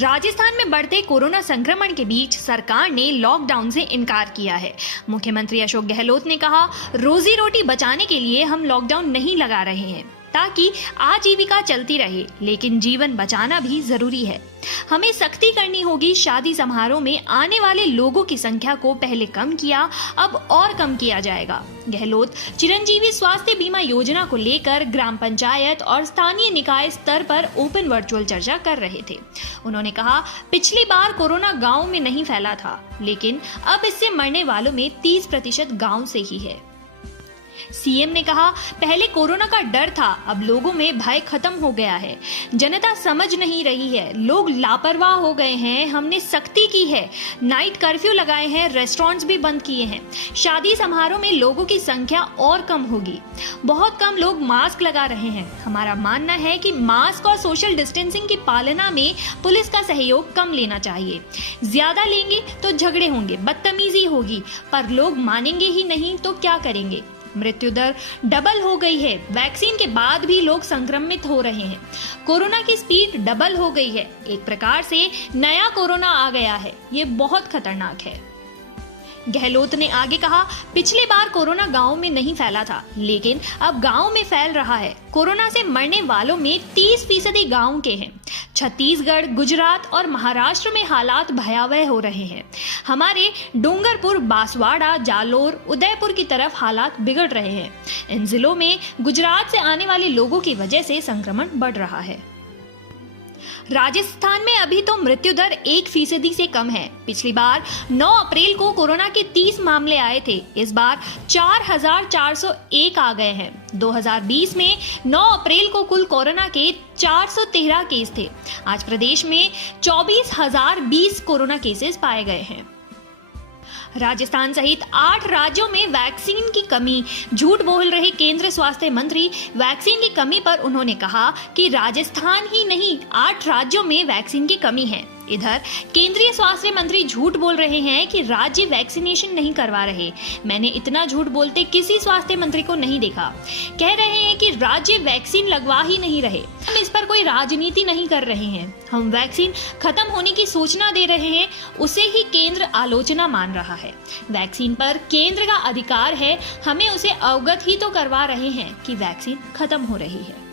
राजस्थान में बढ़ते कोरोना संक्रमण के बीच सरकार ने लॉकडाउन से इनकार किया है। मुख्यमंत्री अशोक गहलोत ने कहा, रोजी रोटी बचाने के लिए हम लॉकडाउन नहीं लगा रहे हैं ताकि आजीविका चलती रहे, लेकिन जीवन बचाना भी जरूरी है। हमें सख्ती करनी होगी। शादी समारोह में आने वाले लोगों की संख्या को पहले कम किया, अब और कम किया जाएगा। गहलोत चिरंजीवी स्वास्थ्य बीमा योजना को लेकर ग्राम पंचायत और स्थानीय निकाय स्तर पर ओपन वर्चुअल चर्चा कर रहे थे। उन्होंने कहा, पिछली बार कोरोना गांव में नहीं फैला था, लेकिन अब इससे मरने वालों में 30% गांव से ही है। सीएम ने कहा, पहले कोरोना का डर था, अब लोगों में भय खत्म हो गया है। जनता समझ नहीं रही है, लोग लापरवाह हो गए हैं। हमने सख्ती की है, नाइट कर्फ्यू लगाए हैं, रेस्टोरेंट्स भी बंद किए हैं। शादी समारोह में लोगों की संख्या और कम होगी। बहुत कम लोग मास्क लगा रहे हैं। हमारा मानना है कि मास्क और सोशल डिस्टेंसिंग की पालना में पुलिस का सहयोग कम लेना चाहिए। ज्यादा लेंगे तो झगड़े होंगे, बदतमीजी होगी, पर लोग मानेंगे ही नहीं तो क्या करेंगे। मृत्यु दर डबल हो गई है। वैक्सीन के बाद भी लोग संक्रमित हो रहे हैं। कोरोना की स्पीड डबल हो गई है। एक प्रकार से नया कोरोना आ गया है। ये बहुत खतरनाक है। गहलोत ने आगे कहा, पिछली बार कोरोना गांव में नहीं फैला था, लेकिन अब गांव में फैल रहा है। कोरोना से मरने वालों में 30% गांव के हैं। छत्तीसगढ़, गुजरात और महाराष्ट्र में हालात भयावह हो रहे हैं। हमारे डूंगरपुर, बांसवाड़ा, जालोर, उदयपुर की तरफ हालात बिगड़ रहे हैं। इन जिलों में गुजरात से आने वाले लोगों की वजह से संक्रमण बढ़ रहा है। राजस्थान में अभी तो मृत्यु दर 1% से कम है। पिछली बार 9 अप्रैल को कोरोना के 30 मामले आए थे। इस बार 4,401 आ गए हैं। 2020 में 9 अप्रैल को कुल कोरोना के 413 केस थे। आज प्रदेश में 24,020 कोरोना केसेस पाए गए हैं। राजस्थान सहित 8 राज्यों में वैक्सीन की कमी। झूठ बोल रहे केंद्रीय स्वास्थ्य मंत्री। वैक्सीन की कमी पर उन्होंने कहा कि राजस्थान ही नहीं, 8 राज्यों में वैक्सीन की कमी है। इधर केंद्रीय स्वास्थ्य मंत्री झूठ बोल रहे हैं कि राज्य वैक्सीनेशन नहीं करवा रहे। मैंने इतना झूठ बोलते किसी स्वास्थ्य मंत्री को नहीं देखा। कह रहे हैं कि राज्य वैक्सीन लगवा ही नहीं रहे। हम इस पर कोई राजनीति नहीं कर रहे हैं। हम वैक्सीन खत्म होने की सूचना दे रहे हैं, उसे ही केंद्र आलोचना मान रहा है। वैक्सीन पर केंद्र का अधिकार है, हमें उसे अवगत ही तो करवा रहे हैं कि वैक्सीन खत्म हो रही है।